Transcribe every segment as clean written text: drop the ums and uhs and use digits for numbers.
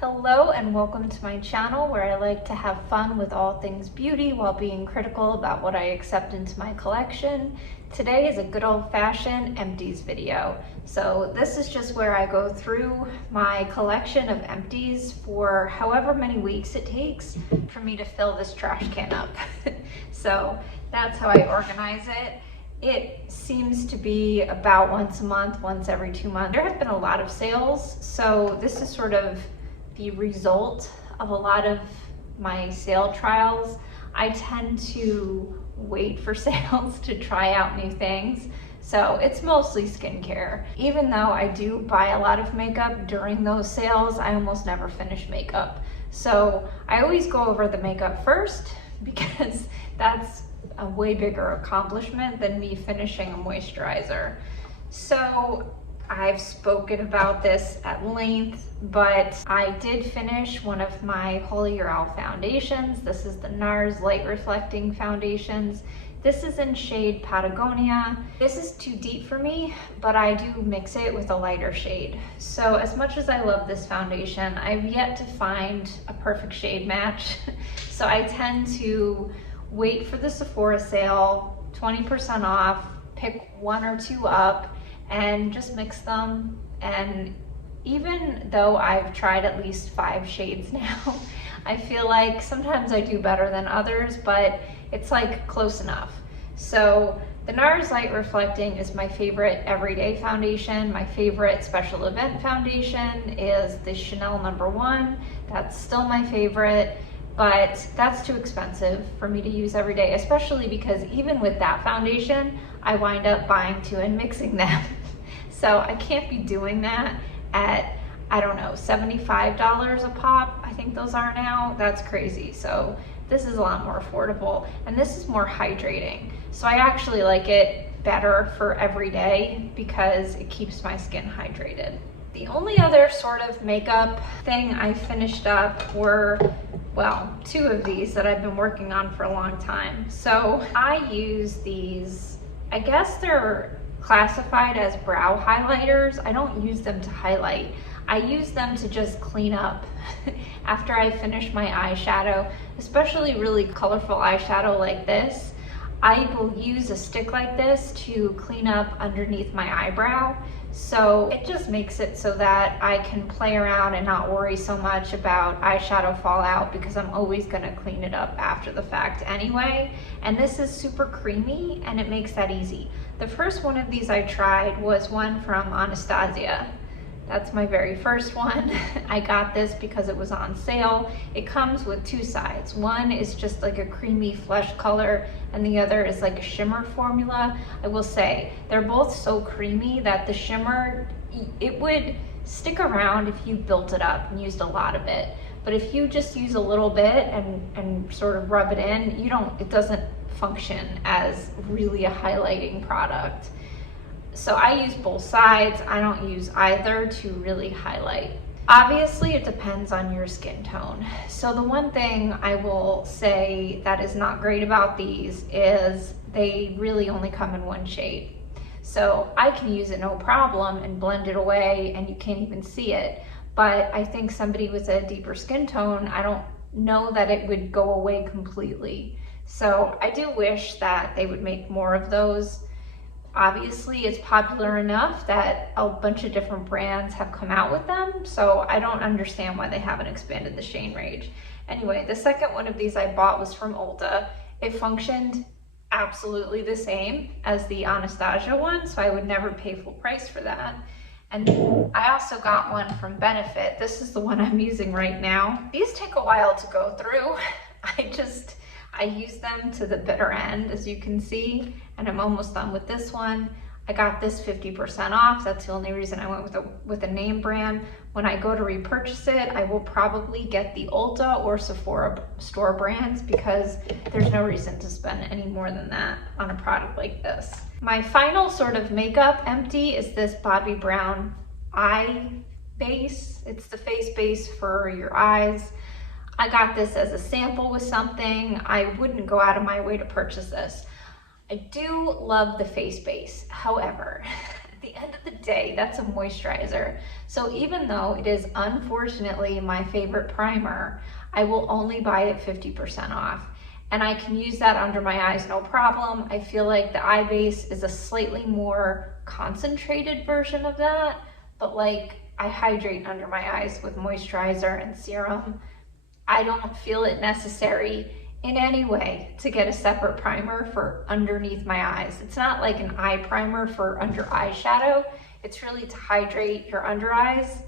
Hello and welcome to my channel where I like to have fun with all things beauty while being critical about what I accept into my collection. Today is a good old-fashioned empties video. So this is just where I go through my collection of empties for however many weeks it takes for me to fill this trash can up. So that's how I organize it. It seems to be about once a month, once every 2 months. There have been a lot of sales, so this is sort of the result of a lot of my sale trials. I tend to wait for sales to try out new things. So it's mostly skincare. Even though I do buy a lot of makeup during those sales, I almost never finish makeup. So I always go over the makeup first because that's a way bigger accomplishment than me finishing a moisturizer. So I've spoken about this at length, but I did finish one of my Heliocare foundations. This is the Nars Light Reflecting Foundations. This is in shade Patagonia. This is too deep for me, but I do mix it with a lighter shade. So as much as I love this foundation, I've yet to find a perfect shade match. So I tend to wait for the Sephora sale, 20% off, pick one or two up, and just mix them. And even though I've tried at least 5 shades now, I feel like sometimes I do better than others, but it's like close enough. So the Nars Light Reflecting is my favorite everyday foundation. My favorite special event foundation is the Chanel No. 1. That's still my favorite, but that's too expensive for me to use every day, especially because even with that foundation, I wind up buying 2 and mixing them. So I can't be doing that at, I don't know, $75 a pop. I think those are now. That's crazy. So this is a lot more affordable, and this is more hydrating. So I actually like it better for every day because it keeps my skin hydrated. The only other sort of makeup thing I finished up were, well, 2 of these that I've been working on for a long time. So I use these, I guess they're classified as brow highlighters. I don't use them to highlight. I use them to just clean up after I finish my eyeshadow, especially really colorful eyeshadow like this. I will use a stick like this to clean up underneath my eyebrow. So it just makes it so that I can play around and not worry so much about eyeshadow fallout because I'm always gonna clean it up after the fact anyway. And this is super creamy and it makes that easy. The first one of these I tried was one from Anastasia. That's my very first one. I got this because it was on sale. It comes with 2 sides. One is just like a creamy flesh color and the other is like a shimmer formula. I will say, they're both so creamy that the shimmer, it would stick around if you built it up and used a lot of it. But if you just use a little bit and sort of rub it in, it doesn't function as really a highlighting product. So I use both sides. I don't use either to really highlight. Obviously, it depends on your skin tone. So the one thing I will say that is not great about these is they really only come in 1 shade. So I can use it no problem and blend it away and you can't even see it. But I think somebody with a deeper skin tone, I don't know that it would go away completely. So I do wish that they would make more of those. Obviously, it's popular enough that a bunch of different brands have come out with them, so I don't understand why they haven't expanded the shade range. Anyway, the second one of these I bought was from Ulta. It functioned absolutely the same as the Anastasia one, so I would never pay full price for that. And I also got one from Benefit. This is the one I'm using right now. These take a while to go through. I use them to the bitter end, as you can see, and I'm almost done with this one. I got this 50% off. That's the only reason I went with a name brand. When I go to repurchase it, I will probably get the Ulta or Sephora store brands because there's no reason to spend any more than that on a product like this. My final sort of makeup empty is this Bobbi Brown eye base. It's the face base for your eyes. I got this as a sample with something. I wouldn't go out of my way to purchase this. I do love the face base. However, at the end of the day. That's a moisturizer. So even though it is unfortunately my favorite primer, I will only buy it 50% off. And I can use that under my eyes, no problem. I feel like the eye base is a slightly more concentrated version of that, but like I hydrate under my eyes with moisturizer and serum. I don't feel it necessary in any way to get a separate primer for underneath my eyes. It's not like an eye primer for under eyeshadow. It's really to hydrate your under eyes.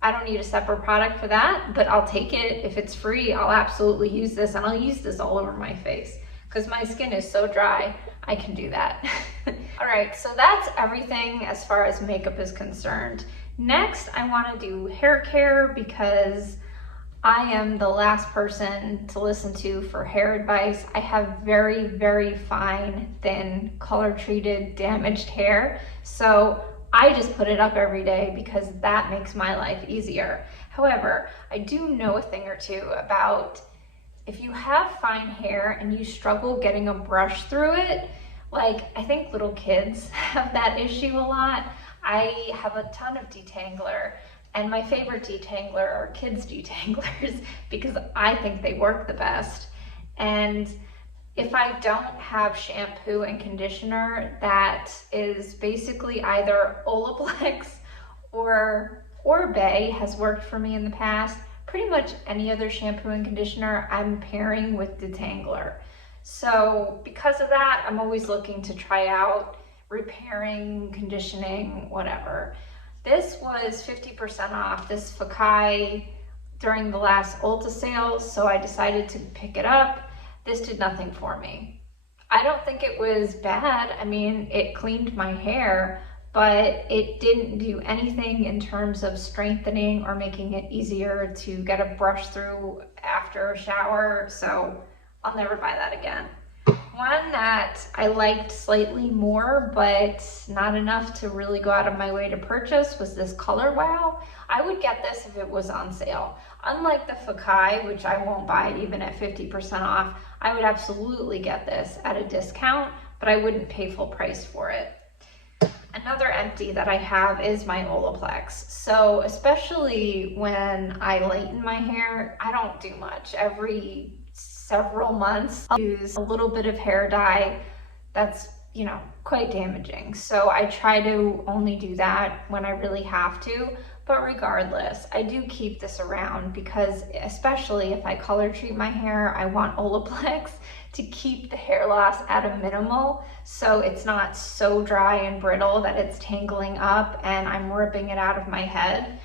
I don't need a separate product for that, but I'll take it. If it's free, I'll absolutely use this, and I'll use this all over my face because my skin is so dry, I can do that. All right, so that's everything as far as makeup is concerned. Next, I want to do hair care because I am the last person to listen to for hair advice. I have very, very fine, thin, color-treated, damaged hair. So I just put it up every day because that makes my life easier. However, I do know a thing or two about if you have fine hair and you struggle getting a brush through it, like I think little kids have that issue a lot. I have a ton of detangler, and my favorite detangler are kids detanglers because I think they work the best. And if I don't have shampoo and conditioner that is basically either Olaplex or Bay has worked for me in the past, pretty much any other shampoo and conditioner I'm pairing with detangler. So because of that, I'm always looking to try out repairing, conditioning, whatever. This was 50% off, this Fekkai, during the last Ulta sales, so I decided to pick it up. This did nothing for me. I don't think it was bad. I mean, it cleaned my hair, but it didn't do anything in terms of strengthening or making it easier to get a brush through after a shower, so I'll never buy that again. One that I liked slightly more, but not enough to really go out of my way to purchase, was this Color Wow. I would get this if it was on sale. Unlike the Fekkai, which I won't buy even at 50% off, I would absolutely get this at a discount, but I wouldn't pay full price for it. Another empty that I have is my Olaplex. So especially when I lighten my hair, I don't do much. Every several months, I'll use a little bit of hair dye that's, you know, quite damaging. So I try to only do that when I really have to. But regardless, I do keep this around because especially if I color treat my hair, I want Olaplex to keep the hair loss at a minimal so it's not so dry and brittle that it's tangling up and I'm ripping it out of my head.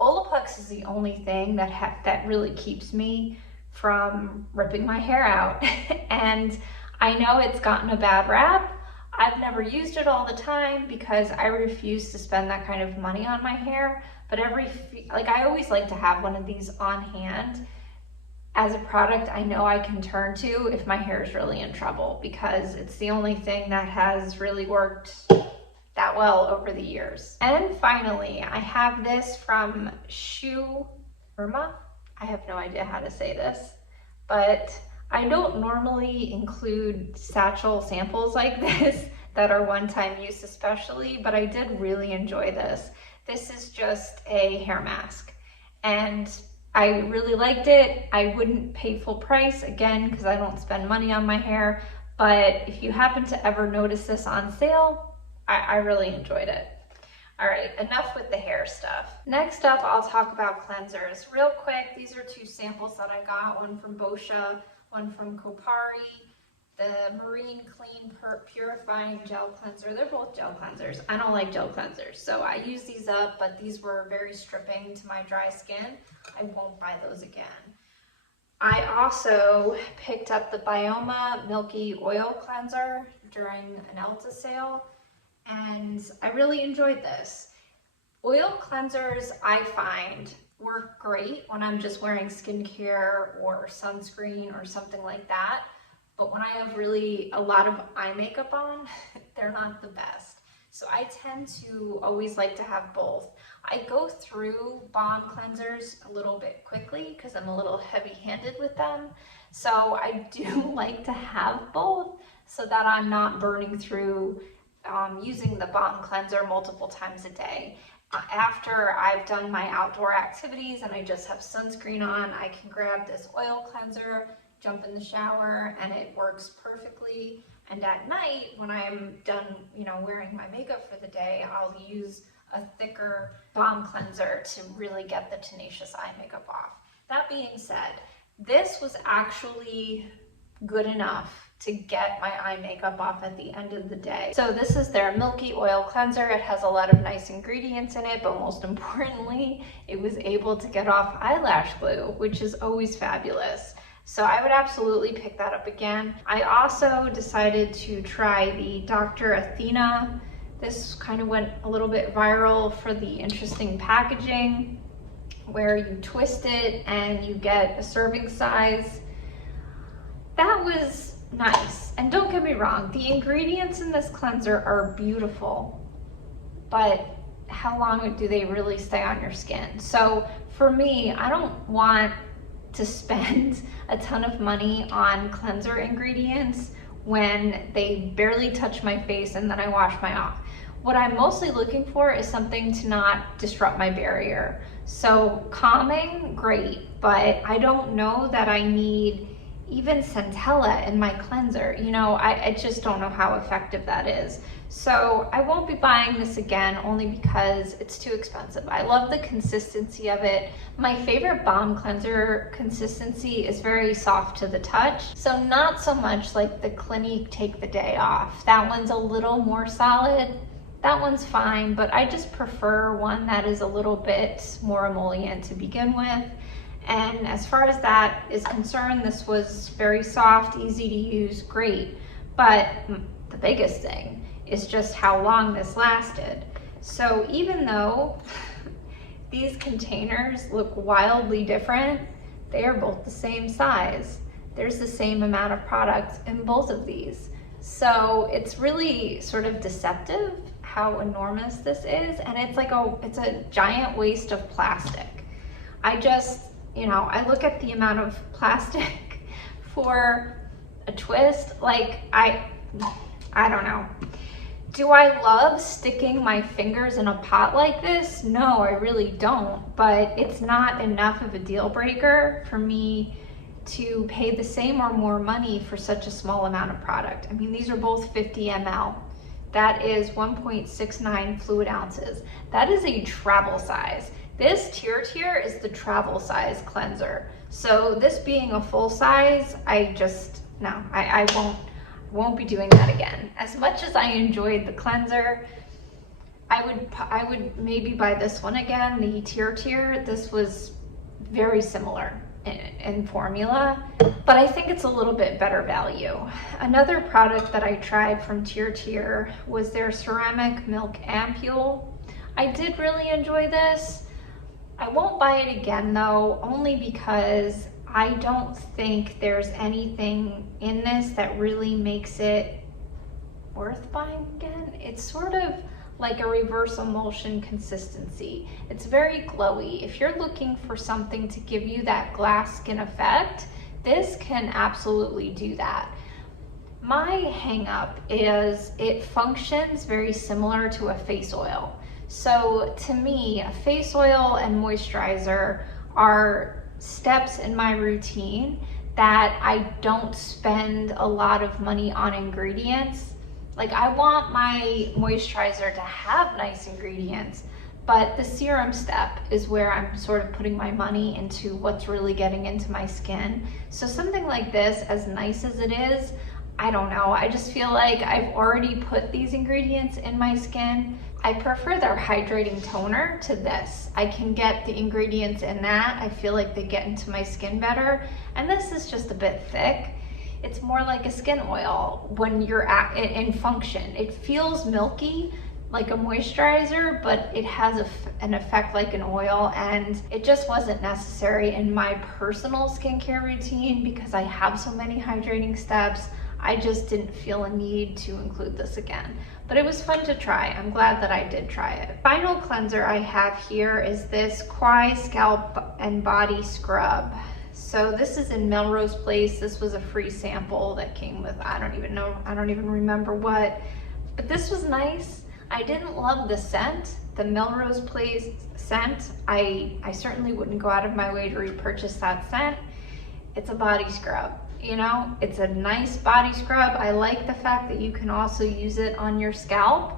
Olaplex is the only thing that really keeps me from ripping my hair out. And I know it's gotten a bad rap. I've never used it all the time because I refuse to spend that kind of money on my hair, but I always like to have one of these on hand as a product I know I can turn to if my hair is really in trouble, because it's the only thing that has really worked that well over the years. And finally, I have this from Shu Uemura. I have no idea how to say this, but I don't normally include satchel samples like this that are one-time use especially, but I did really enjoy this. This is just a hair mask and I really liked it. I wouldn't pay full price again because I don't spend money on my hair, but if you happen to ever notice this on sale, I really enjoyed it. All right, enough with the hair stuff. Next up, I'll talk about cleansers. Real quick, these are two samples that I got, one from Boscia, one from Kopari, the Marine Clean Purifying Gel Cleanser. They're both gel cleansers. I don't like gel cleansers, so I use these up, but these were very stripping to my dry skin. I won't buy those again. I also picked up the Byoma Milky Oil Cleanser during an Ulta sale, and I really enjoyed this. Oil cleansers, I find, work great when I'm just wearing skincare or sunscreen or something like that. But when I have really a lot of eye makeup on, they're not the best. So I tend to always like to have both. I go through balm cleansers a little bit quickly because I'm a little heavy-handed with them. So I do like to have both so that I'm not burning through using the balm cleanser multiple times a day. After I've done my outdoor activities and I just have sunscreen on, I can grab this oil cleanser, jump in the shower, and it works perfectly. And at night, when I'm done, wearing my makeup for the day, I'll use a thicker balm cleanser to really get the tenacious eye makeup off. That being said, this was actually good enough to get my eye makeup off at the end of the day. So this is their Milky Oil Cleanser. It has a lot of nice ingredients in it, but most importantly, it was able to get off eyelash glue, which is always fabulous. So I would absolutely pick that up again. I also decided to try the Dr. Athena. This kind of went a little bit viral for the interesting packaging, where you twist it and you get a serving size. That was nice. And don't get me wrong, the ingredients in this cleanser are beautiful, but how long do they really stay on your skin? So for me, I don't want to spend a ton of money on cleanser ingredients when they barely touch my face and then I wash my off. What I'm mostly looking for is something to not disrupt my barrier. So calming, great, but I don't know that I need even Centella in my cleanser. I just don't know how effective that is. So I won't be buying this again, only because it's too expensive. I love the consistency of it. My favorite balm cleanser consistency is very soft to the touch. So not so much like the Clinique Take the Day Off. That one's a little more solid. That one's fine, but I just prefer one that is a little bit more emollient to begin with. And as far as that is concerned, this was very soft, easy to use, great. But the biggest thing is just how long this lasted. So even though these containers look wildly different, they are both the same size. There's the same amount of product in both of these. So it's really sort of deceptive how enormous this is. And it's like it's a giant waste of plastic. I look at the amount of plastic for a twist, like I don't know. Do I love sticking my fingers in a pot like this? No, I really don't, but it's not enough of a deal breaker for me to pay the same or more money for such a small amount of product. I mean, these are both 50 ml. That is 1.69 fluid ounces. That is a travel size. This Tir Tir is the travel size cleanser. So this being a full size, I won't be doing that again. As much as I enjoyed the cleanser, I would maybe buy this one again, the Tir Tir. This was very similar in formula, but I think it's a little bit better value. Another product that I tried from Tir Tir was their ceramic milk ampoule. I did really enjoy this. I won't buy it again though, only because I don't think there's anything in this that really makes it worth buying again. It's sort of like a reverse emulsion consistency. It's very glowy. If you're looking for something to give you that glass skin effect, this can absolutely do that. My hang up is it functions very similar to a face oil. So to me, a face oil and moisturizer are steps in my routine that I don't spend a lot of money on ingredients. Like, I want my moisturizer to have nice ingredients, but the serum step is where I'm sort of putting my money into what's really getting into my skin. So something like this, as nice as it is, I don't know, I just feel like I've already put these ingredients in my skin. I prefer their hydrating toner to this. I can get the ingredients in that. I feel like they get into my skin better. And this is just a bit thick. It's more like a skin oil when you're in function. It feels milky, like a moisturizer, but it has an effect like an oil, and it just wasn't necessary in my personal skincare routine because I have so many hydrating steps. I just didn't feel a need to include this again. But it was fun to try. I'm glad that I did try it. Final cleanser I have here is this Quai Scalp and Body Scrub. So this is in Melrose Place. This was a free sample that came with, I don't even remember what, But this was nice. I didn't love the scent, the Melrose Place scent. I certainly wouldn't go out of my way to repurchase that scent. It's a body scrub, you know? It's a nice body scrub. I like the fact that you can also use it on your scalp.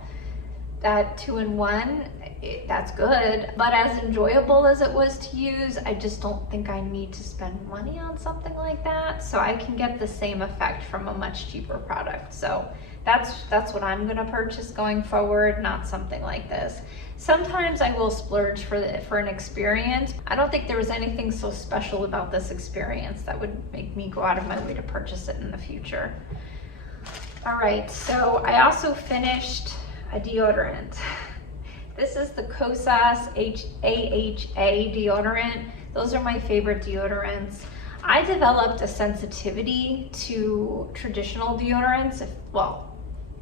That 2-in-1, that's good. But as enjoyable as it was to use, I just don't think I need to spend money on something like that. So I can get the same effect from a much cheaper product. So that's what I'm gonna purchase going forward, not something like this. Sometimes I will splurge for an experience. I don't think there was anything so special about this experience that would make me go out of my way to purchase it in the future. All right, so I also finished a deodorant. This is the Kosas AHA deodorant. Those are my favorite deodorants. I developed a sensitivity to traditional deodorants. Well,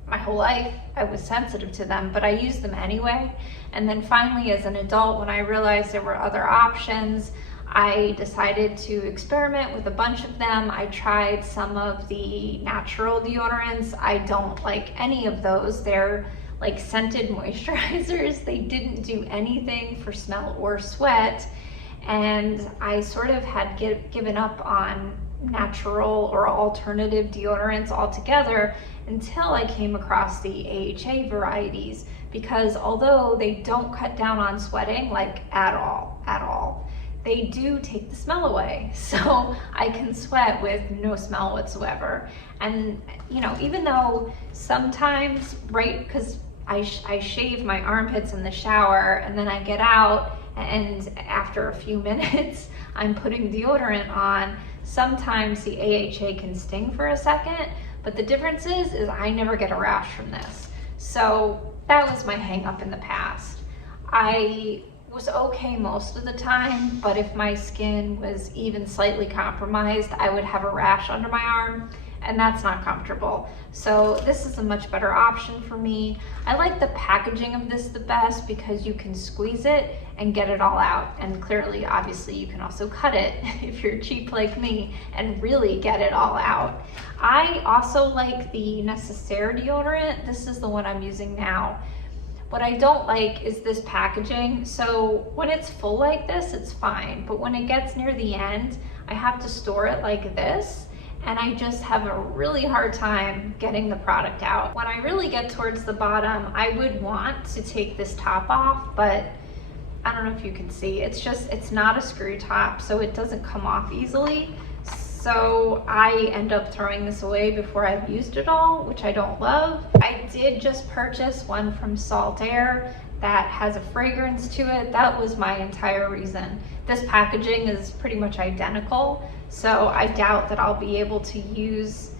my whole life I was sensitive to them, but I used them anyway. And then finally, as an adult, when I realized there were other options, I decided to experiment with a bunch of them. I tried some of the natural deodorants. I don't like any of those. They're like scented moisturizers. They didn't do anything for smell or sweat. And I sort of had given up on natural or alternative deodorants altogether until I came across the AHA varieties, because although they don't cut down on sweating like at all, they do take the smell away. So I can sweat with no smell whatsoever. And you know, even though sometimes, right, because I shave my armpits in the shower and then I get out, and after a few minutes I'm putting deodorant on, sometimes the AHA can sting for a second, but the difference is I never get a rash from this. So that was my hang up in the past. I was okay most of the time, but if my skin was even slightly compromised, I would have a rash under my arm, and that's not comfortable. So this is a much better option for me. I like the packaging of this the best because you can squeeze it and get it all out. And clearly, obviously, you can also cut it if you're cheap like me and really get it all out. I also like the Necessaire deodorant. This is the one I'm using now. What I don't like is this packaging. So when it's full like this, it's fine. But when it gets near the end, I have to store it like this. And I just have a really hard time getting the product out. When I really get towards the bottom, I would want to take this top off, but I don't know if you can see, it's not a screw top, so it doesn't come off easily. So I end up throwing this away before I've used it all, which I don't love. I did just purchase one from Salt Air that has a fragrance to it. That was my entire reason. This packaging is pretty much identical, so I doubt that I'll be able to use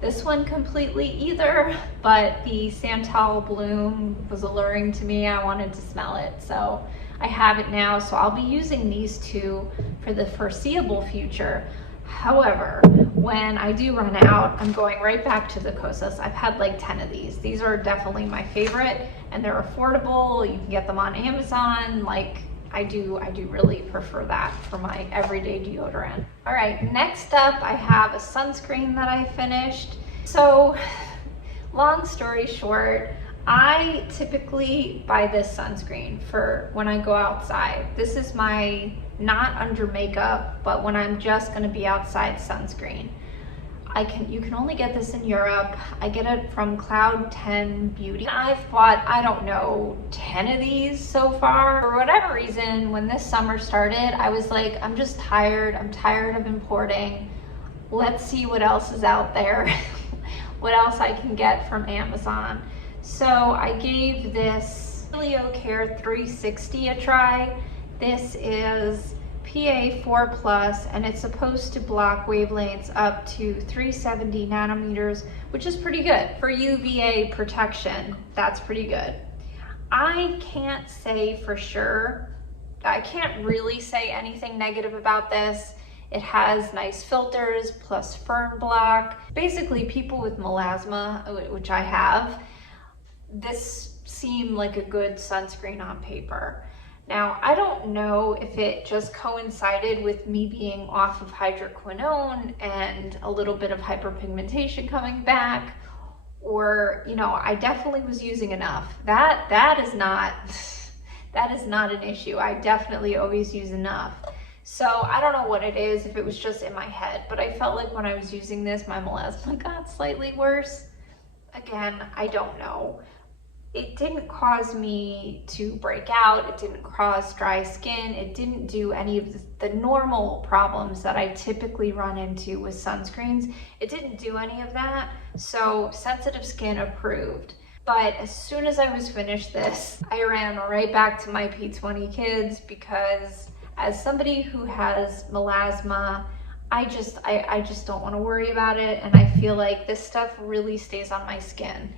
this one completely either, but the Santal Bloom was alluring to me. I wanted to smell it, so I have it now. So I'll be using these two for the foreseeable future. However, when I do run out, I'm going right back to the Kosas. I've had like 10 of these. These are definitely my favorite, and they're affordable. You can get them on Amazon. Like I do really prefer that for my everyday deodorant. All right, next up I have a sunscreen that I finished. So long story short, I typically buy this sunscreen for when I go outside. This is my not under makeup, but when I'm just gonna be outside sunscreen. You can only get this in Europe. I get it from Cloud 10 Beauty. I've bought, I don't know, 10 of these so far. For whatever reason, when this summer started, I was like, I'm just tired. I'm tired of importing. Let's see what else is out there. What else I can get from Amazon. So I gave this Heliocare 360 a try. This is PA4+, and it's supposed to block wavelengths up to 370 nanometers, which is pretty good. For UVA protection, that's pretty good. I can't say for sure. I can't really say anything negative about this. It has nice filters plus fern block. Basically, people with melasma, which I have, this seemed like a good sunscreen on paper. Now, I don't know if it just coincided with me being off of hydroquinone and a little bit of hyperpigmentation coming back, or, you know, I definitely was using enough. That is not an issue. I definitely always use enough. So I don't know what it is, if it was just in my head, but I felt like when I was using this, my melasma got slightly worse. Again, I don't know. It didn't cause me to break out. It didn't cause dry skin. It didn't do any of the normal problems that I typically run into with sunscreens. It didn't do any of that. So sensitive skin approved. But as soon as I was finished this, I ran right back to my P20 Kids, because as somebody who has melasma, I just don't want to worry about it. And I feel like this stuff really stays on my skin.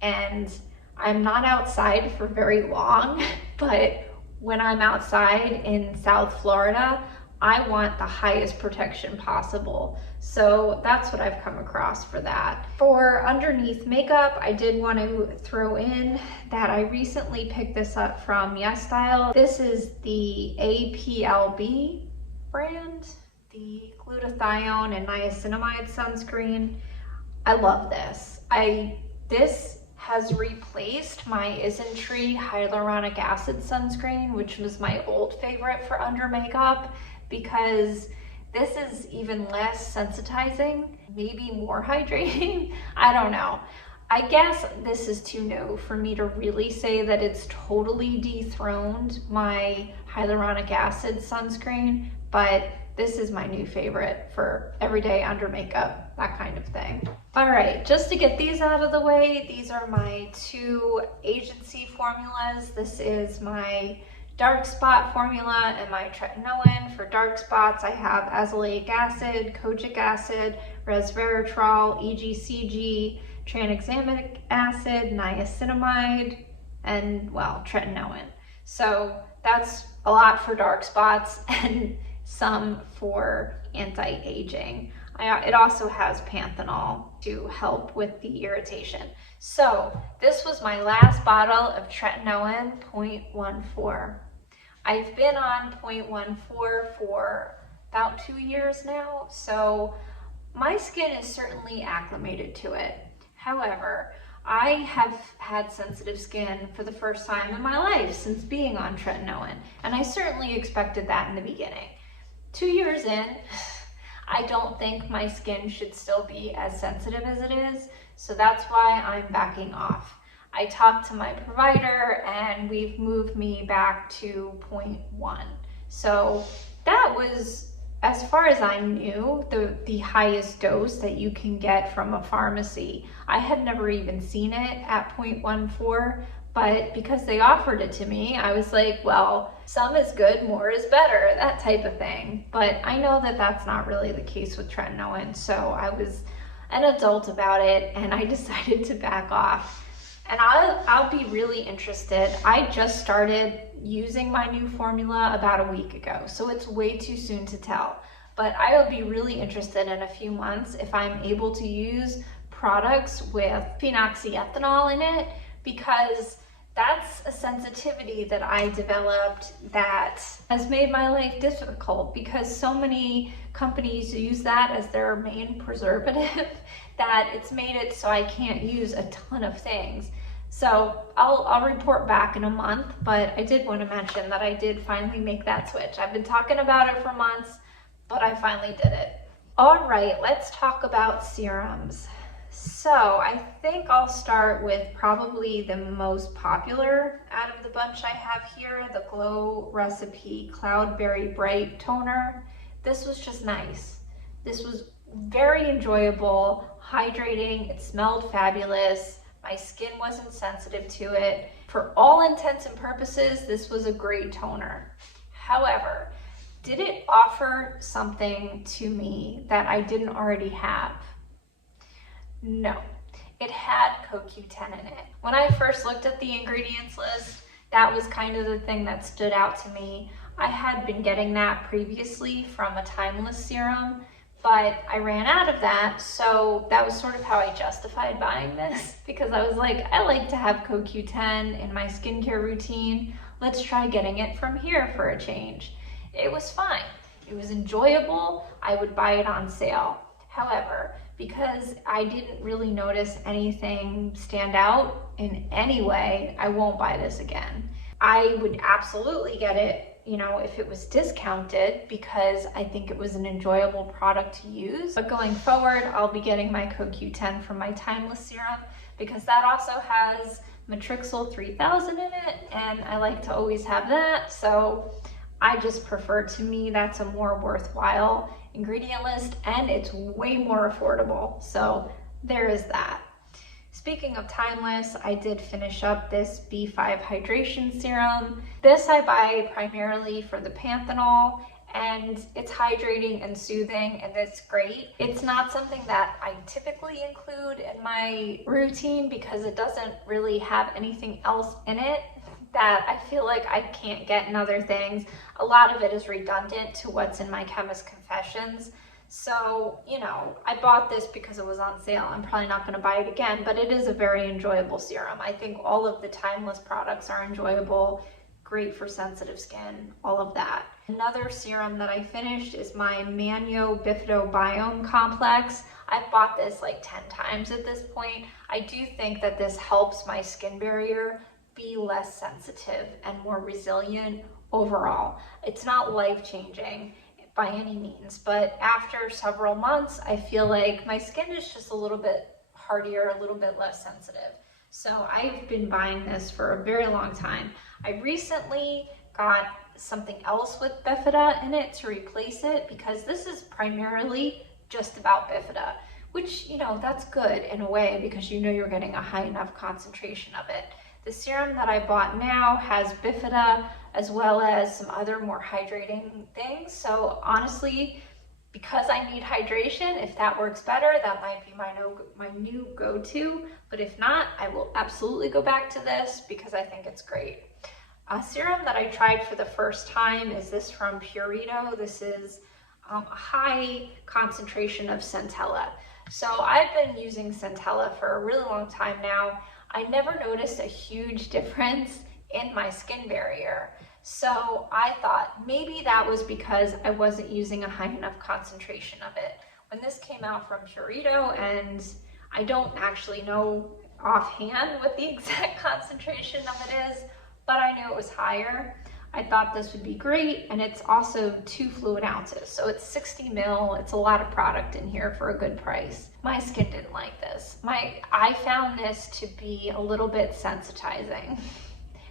And I'm not outside for very long, but when I'm outside in South Florida, I want the highest protection possible. So that's what I've come across for that. For underneath makeup, I did want to throw in that I recently picked this up from YesStyle. This is the ALPB brand, the glutathione and niacinamide sunscreen. I love this. This has replaced my Isn't-Tree hyaluronic acid sunscreen, which was my old favorite for under makeup, because this is even less sensitizing, maybe more hydrating. I don't know. I guess this is too new for me to really say that it's totally dethroned my hyaluronic acid sunscreen, but this is my new favorite for everyday under makeup, that kind of thing. All right, just to get these out of the way, these are my two agency formulas. This is my dark spot formula and my Tretinoin. For dark spots, I have azelaic acid, kojic acid, resveratrol, EGCG, tranexamic acid, niacinamide, and, well, Tretinoin. So that's a lot for dark spots and some for anti-aging. It also has panthenol to help with the irritation. So this was my last bottle of Tretinoin 0.14. I've been on 0.14 for about 2 years now, so my skin is certainly acclimated to it. However, I have had sensitive skin for the first time in my life since being on Tretinoin, and I certainly expected that in the beginning. 2 years in, I don't think my skin should still be as sensitive as it is, so that's why I'm backing off. I talked to my provider and we've moved me back to 0.1. So that was, as far as I knew, the highest dose that you can get from a pharmacy. I had never even seen it at 0.14, but because they offered it to me, I was like, well, some is good, more is better, that type of thing. But I know that that's not really the case with Tretinoin, so I was an adult about it and I decided to back off. And I'll be really interested. I just started using my new formula about a week ago, so it's way too soon to tell. But I will be really interested in a few months if I'm able to use products with phenoxyethanol in it, because that's a sensitivity that I developed that has made my life difficult, because so many companies use that as their main preservative that it's made it so I can't use a ton of things. So I'll report back in a month, but I did want to mention that I did finally make that switch. I've been talking about it for months, but I finally did it. All right, let's talk about serums. So I think I'll start with probably the most popular out of the bunch I have here, the Glow Recipe Cloudberry Bright Toner. This was just nice. This was very enjoyable, hydrating, it smelled fabulous. My skin wasn't sensitive to it. For all intents and purposes, this was a great toner. However, did it offer something to me that I didn't already have? No, it had CoQ10 in it. When I first looked at the ingredients list, that was kind of the thing that stood out to me. I had been getting that previously from a Timeless serum, but I ran out of that, so that was sort of how I justified buying this, because I was like, I like to have CoQ10 in my skincare routine. Let's try getting it from here for a change. It was fine. It was enjoyable. I would buy it on sale. However, because I didn't really notice anything stand out in any way, I won't buy this again. I would absolutely get it, you know, if it was discounted, because I think it was an enjoyable product to use. But going forward, I'll be getting my CoQ10 from my Timeless Serum, because that also has Matrixyl 3000 in it, and I like to always have that. So I just prefer, to me, that's a more worthwhile ingredient list, and it's way more affordable. So there is that. Speaking of Timeless, I did finish up this B5 Hydration Serum. This I buy primarily for the panthenol, and it's hydrating and soothing, and it's great. It's not something that I typically include in my routine because it doesn't really have anything else in it that I feel like I can't get in other things. A lot of it is redundant to what's in my Chemist Confessions. So, you know, I bought this because it was on sale. I'm probably not going to buy it again, but it is a very enjoyable serum. I think all of the Timeless products are enjoyable, great for sensitive skin, all of that. Another serum that I finished is my Manyo Bifida Biome Complex. I've bought this like 10 times at this point. I do think that this helps my skin barrier be less sensitive and more resilient overall. It's not life-changing by any means, but after several months, I feel like my skin is just a little bit hardier, a little bit less sensitive. So I've been buying this for a very long time. I recently got something else with Bifida in it to replace it, because this is primarily just about Bifida, which, you know, that's good in a way because you know you're getting a high enough concentration of it. The serum that I bought now has Bifida as well as some other more hydrating things. So honestly, because I need hydration, if that works better, that might be my new go-to. But if not, I will absolutely go back to this because I think it's great. A serum that I tried for the first time is this from Purito. This is a high concentration of Centella. So I've been using Centella for a really long time now. I never noticed a huge difference in my skin barrier. So I thought maybe that was because I wasn't using a high enough concentration of it. When this came out from Purito, and I don't actually know offhand what the exact concentration of it is, but I knew it was higher. I thought this would be great, and it's also 2 fluid ounces, so it's 60 ml. It's a lot of product in here for a good price. My skin didn't like this. I found this to be a little bit sensitizing,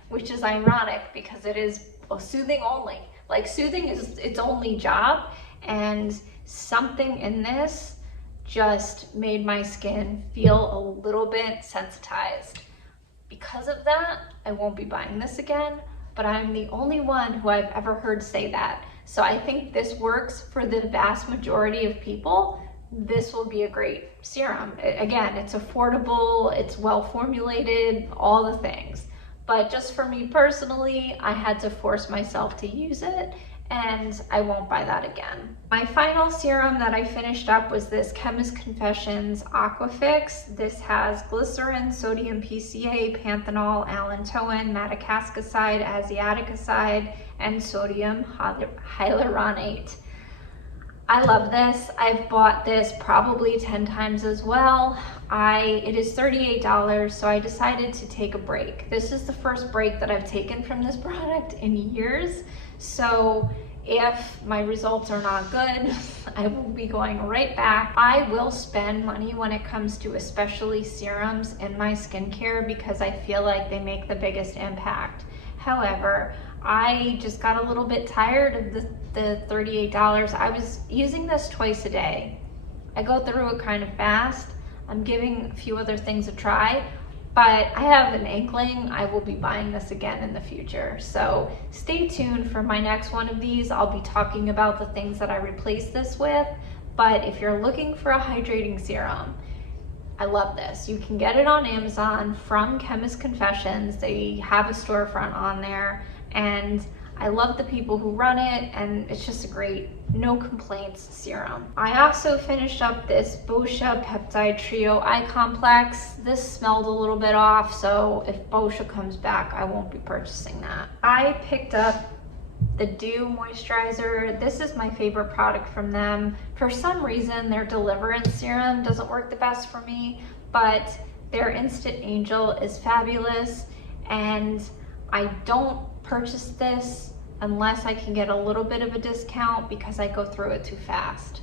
which is ironic because it is soothing only. Like, soothing is its only job, and something in this just made my skin feel a little bit sensitized. Because of that, I won't be buying this again, but I'm the only one who I've ever heard say that. So I think this works for the vast majority of people. This will be a great serum. Again, it's affordable, it's well formulated, all the things. But just for me personally, I had to force myself to use it, and I won't buy that again. My final serum that I finished up was this Chemist Confessions Aquafix. This has glycerin, sodium PCA, panthenol, allantoin, madecassoside, asiaticoside, and sodium hyaluronate. I love this. I've bought this probably 10 times as well. It is $38, so I decided to take a break. This is the first break that I've taken from this product in years. So if my results are not good, I will be going right back. I will spend money when it comes to especially serums in my skincare because I feel like they make the biggest impact. However, I just got a little bit tired of the $38. I was using this twice a day. I go through it kind of fast. I'm giving a few other things a try, but I have an inkling I will be buying this again in the future. So stay tuned for my next one of these. I'll be talking about the things that I replaced this with, but if you're looking for a hydrating serum, I love this. You can get it on Amazon from Chemist Confessions. They have a storefront on there, and I love the people who run it, and it's just a great, no complaints serum. I also finished up this Boscia Peptide Trio Eye Complex. This smelled a little bit off, so if Boscia comes back, I won't be purchasing that. I picked up the Dieux moisturizer. This is my favorite product from them. For some reason, their Deliverance serum doesn't work the best for me, but their Instant Angel is fabulous, and I don't purchase this unless I can get a little bit of a discount because I go through it too fast.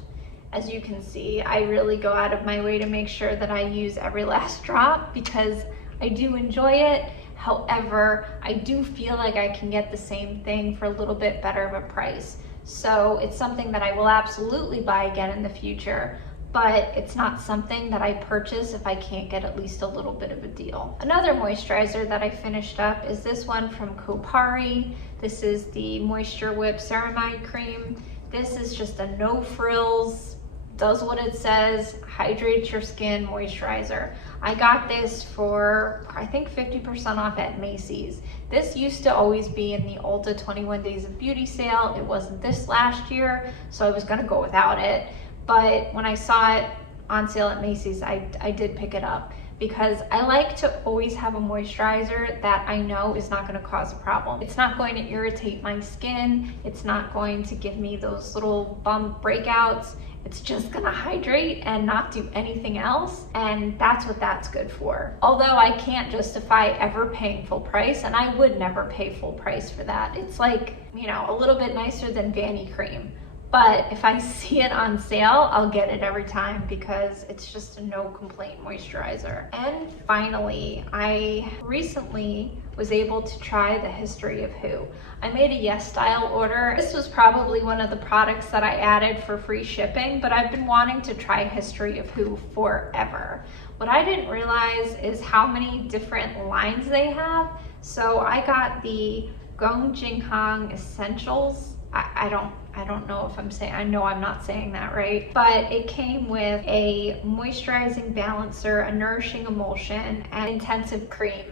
As you can see, I really go out of my way to make sure that I use every last drop because I do enjoy it. However, I do feel like I can get the same thing for a little bit better of a price. So it's something that I will absolutely buy again in the future, but it's not something that I purchase if I can't get at least a little bit of a deal. Another moisturizer that I finished up is this one from Kopari. This is the Moisture Whip Ceramide Cream. This is just a no frills, does what it says, hydrates your skin moisturizer. I got this for, I think 50% off at Macy's. This used to always be in the Ulta 21 Days of Beauty sale. It wasn't this last year, so I was gonna go without it. But when I saw it on sale at Macy's, I did pick it up because I like to always have a moisturizer that I know is not gonna cause a problem. It's not going to irritate my skin. It's not going to give me those little bump breakouts. It's just gonna hydrate and not do anything else, and that's what that's good for. Although I can't justify ever paying full price, and I would never pay full price for that. It's like, you know, a little bit nicer than Vanny Cream. But if I see it on sale, I'll get it every time because it's just a no complaint moisturizer. And finally, I recently was able to try the History of Whoo. I made a Yes Style order. This was probably one of the products that I added for free shipping, but I've been wanting to try History of Whoo forever. What I didn't realize is how many different lines they have. So I got the Gong Jing Hong Essentials. I don't know if I'm saying, I know I'm not saying that right, but it came with a moisturizing balancer, a nourishing emulsion, and intensive cream.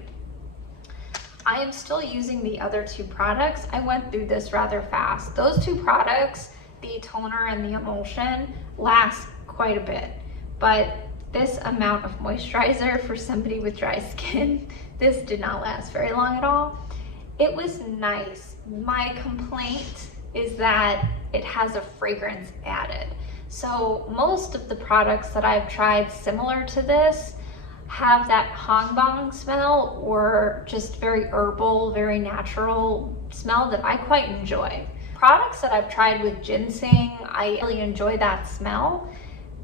I am still using the other two products. I went through this rather fast. Those two products, the toner and the emulsion, last quite a bit, but this amount of moisturizer for somebody with dry skin, this did not last very long at all. It was nice. My complaint is that it has a fragrance added. So most of the products that I've tried similar to this have that hongbang smell or just very herbal, very natural smell that I quite enjoy. Products that I've tried with ginseng, I really enjoy that smell.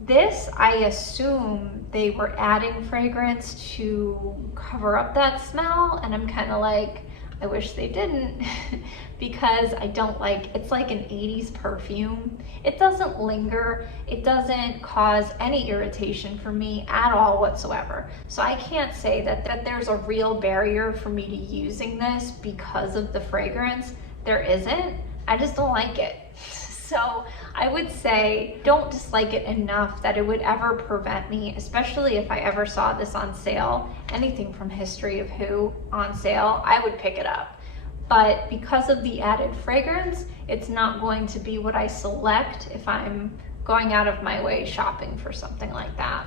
This, I assume they were adding fragrance to cover up that smell, and I'm kind of like, I wish they didn't because I don't like, it's like an 80s perfume. It doesn't linger. It doesn't cause any irritation for me at all whatsoever. So I can't say that there's a real barrier for me to using this because of the fragrance. There isn't. I just don't like it. So I would say don't dislike it enough that it would ever prevent me, especially if I ever saw this on sale, anything from History of Whoo on sale, I would pick it up. But because of the added fragrance, it's not going to be what I select if I'm going out of my way shopping for something like that,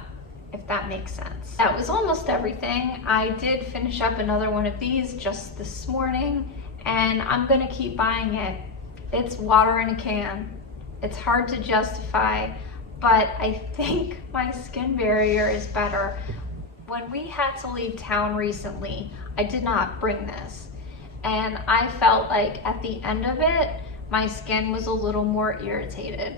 if that makes sense. That was almost everything. I did finish up another one of these just this morning, and I'm gonna keep buying it. It's water in a can. It's hard to justify, but I think my skin barrier is better. When we had to leave town recently, I did not bring this. And I felt like at the end of it, my skin was a little more irritated.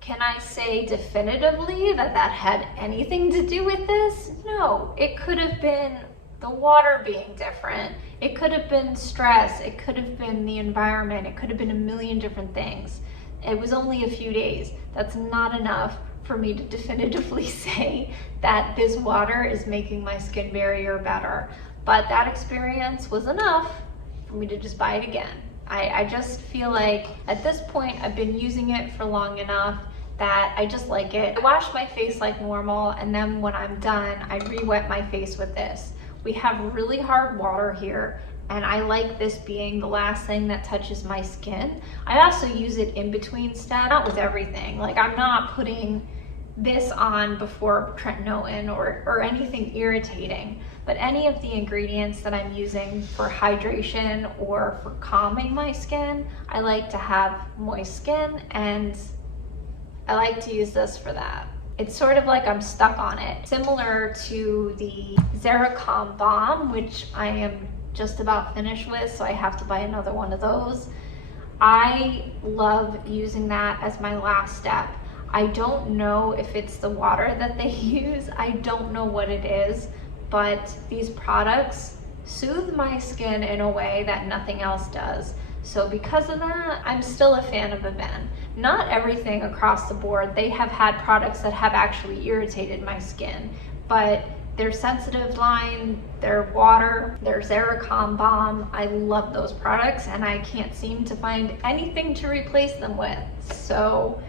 Can I say definitively that that had anything to do with this? No, it could have been the water being different. It could have been stress. It could have been the environment. It could have been a million different things. It was only a few days. That's not enough for me to definitively say that this water is making my skin barrier better. But that experience was enough for me to just buy it again. I just feel like at this point I've been using it for long enough that I just like it. I wash my face like normal, and then when I'm done, I re-wet my face with this. We have really hard water here, and I like this being the last thing that touches my skin. I also use it in between steps, not with everything. Like, I'm not putting this on before tretinoin or anything irritating. but any of the ingredients that I'm using for hydration or for calming my skin, I like to have moist skin, and I like to use this for that. It's sort of like I'm stuck on it. Similar to the Regelica Balm, which I am just about finished with, so I have to buy another one of those. I love using that as my last step. I don't know if it's the water that they use. I don't know what it is, but these products soothe my skin in a way that nothing else does. So because of that, I'm still a fan of Avene. Not everything across the board. They have had products that have actually irritated my skin, but their sensitive line, their water, their Regelica Balm, I love those products, and I can't seem to find anything to replace them with. So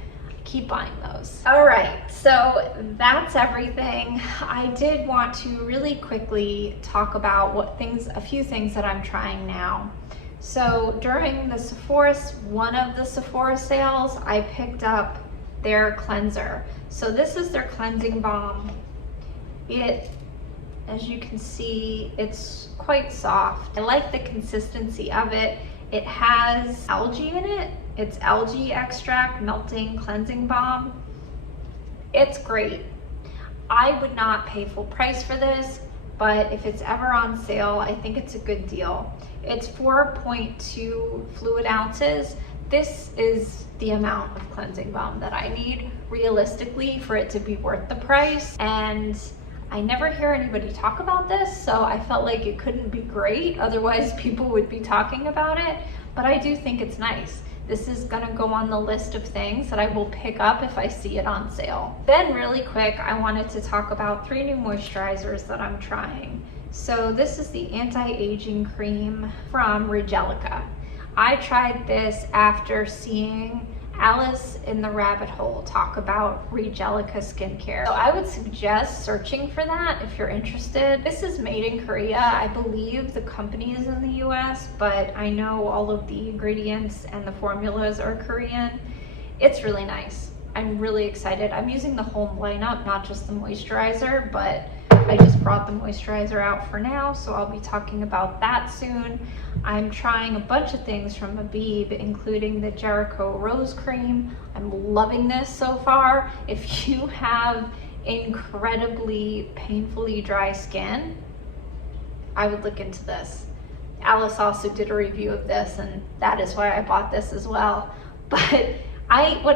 keep buying those. All right, so that's everything. I did want to really quickly talk about a few things that I'm trying now. So during the Sephora, one of the Sephora sales, I picked up their cleanser. So this is their cleansing balm. As you can see, it's quite soft. I like the consistency of it. It has algae in it. It's algae extract melting cleansing balm. It's great. I would not pay full price for this, but if it's ever on sale, I think it's a good deal. It's 4.2 fluid ounces. This is the amount of cleansing balm that I need realistically for it to be worth the price. And I never hear anybody talk about this, so I felt like it couldn't be great, otherwise people would be talking about it, but I do think it's nice. This is gonna go on the list of things that I will pick up if I see it on sale. Then really quick, I wanted to talk about 3 new moisturizers that I'm trying. So this is the anti-aging cream from Regelica. I tried this after seeing Alice in the Rabbit Hole talk about Regelica Skincare. So I would suggest searching for that if you're interested. This is made in Korea. I believe the company is in the US, but I know all of the ingredients and the formulas are Korean. It's really nice. I'm really excited. I'm using the whole lineup, not just the moisturizer, but I just brought the moisturizer out for now, so I'll be talking about that soon. I'm trying a bunch of things from Abib, including the Jericho Rose Cream. I'm loving this so far. If you have incredibly painfully dry skin, I would look into this. Alice also did a review of this, and that is why I bought this as well. But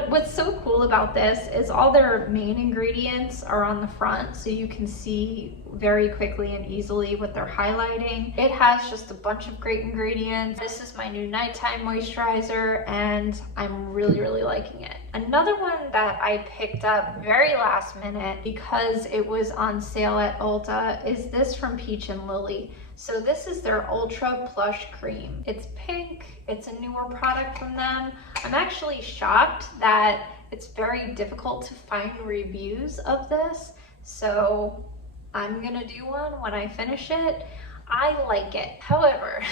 what's so cool about this is all their main ingredients are on the front, so you can see very quickly and easily what they're highlighting. It has just a bunch of great ingredients. This is my new nighttime moisturizer, and I'm really, really liking it. Another one that I picked up very last minute because it was on sale at Ulta is this from Peach and Lily. So this is their Ultra Plush Cream. It's pink, it's a newer product from them. I'm actually shocked that it's very difficult to find reviews of this, so I'm gonna do one when I finish it. I like it. However,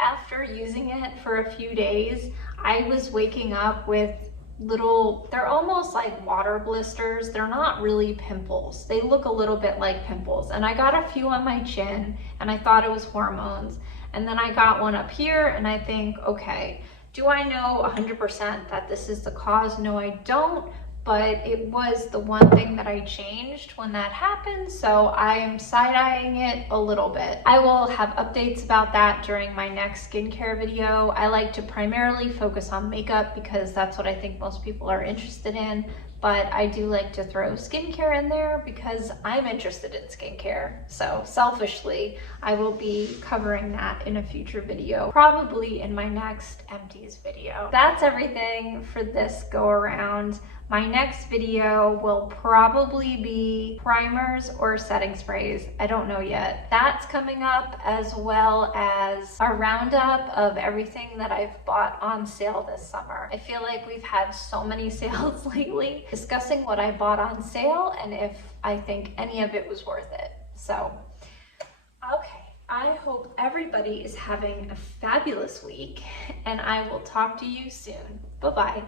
after using it for a few days, I was waking up with they're almost like water blisters. They're not really pimples. They look a little bit like pimples. And I got a few on my chin and I thought it was hormones. And then I got one up here and I think, okay, do I know 100% that this is the cause? No, I don't. But it was the one thing that I changed when that happened, so I am side-eyeing it a little bit. I will have updates about that during my next skincare video. I like to primarily focus on makeup because that's what I think most people are interested in, but I do like to throw skincare in there because I'm interested in skincare. So selfishly, I will be covering that in a future video, probably in my next Empties video. That's everything for this go around. My next video will probably be primers or setting sprays. I don't know yet. That's coming up, as well as a roundup of everything that I've bought on sale this summer. I feel like we've had so many sales lately, discussing what I bought on sale and if I think any of it was worth it. So, okay. I hope everybody is having a fabulous week, and I will talk to you soon. Bye-bye.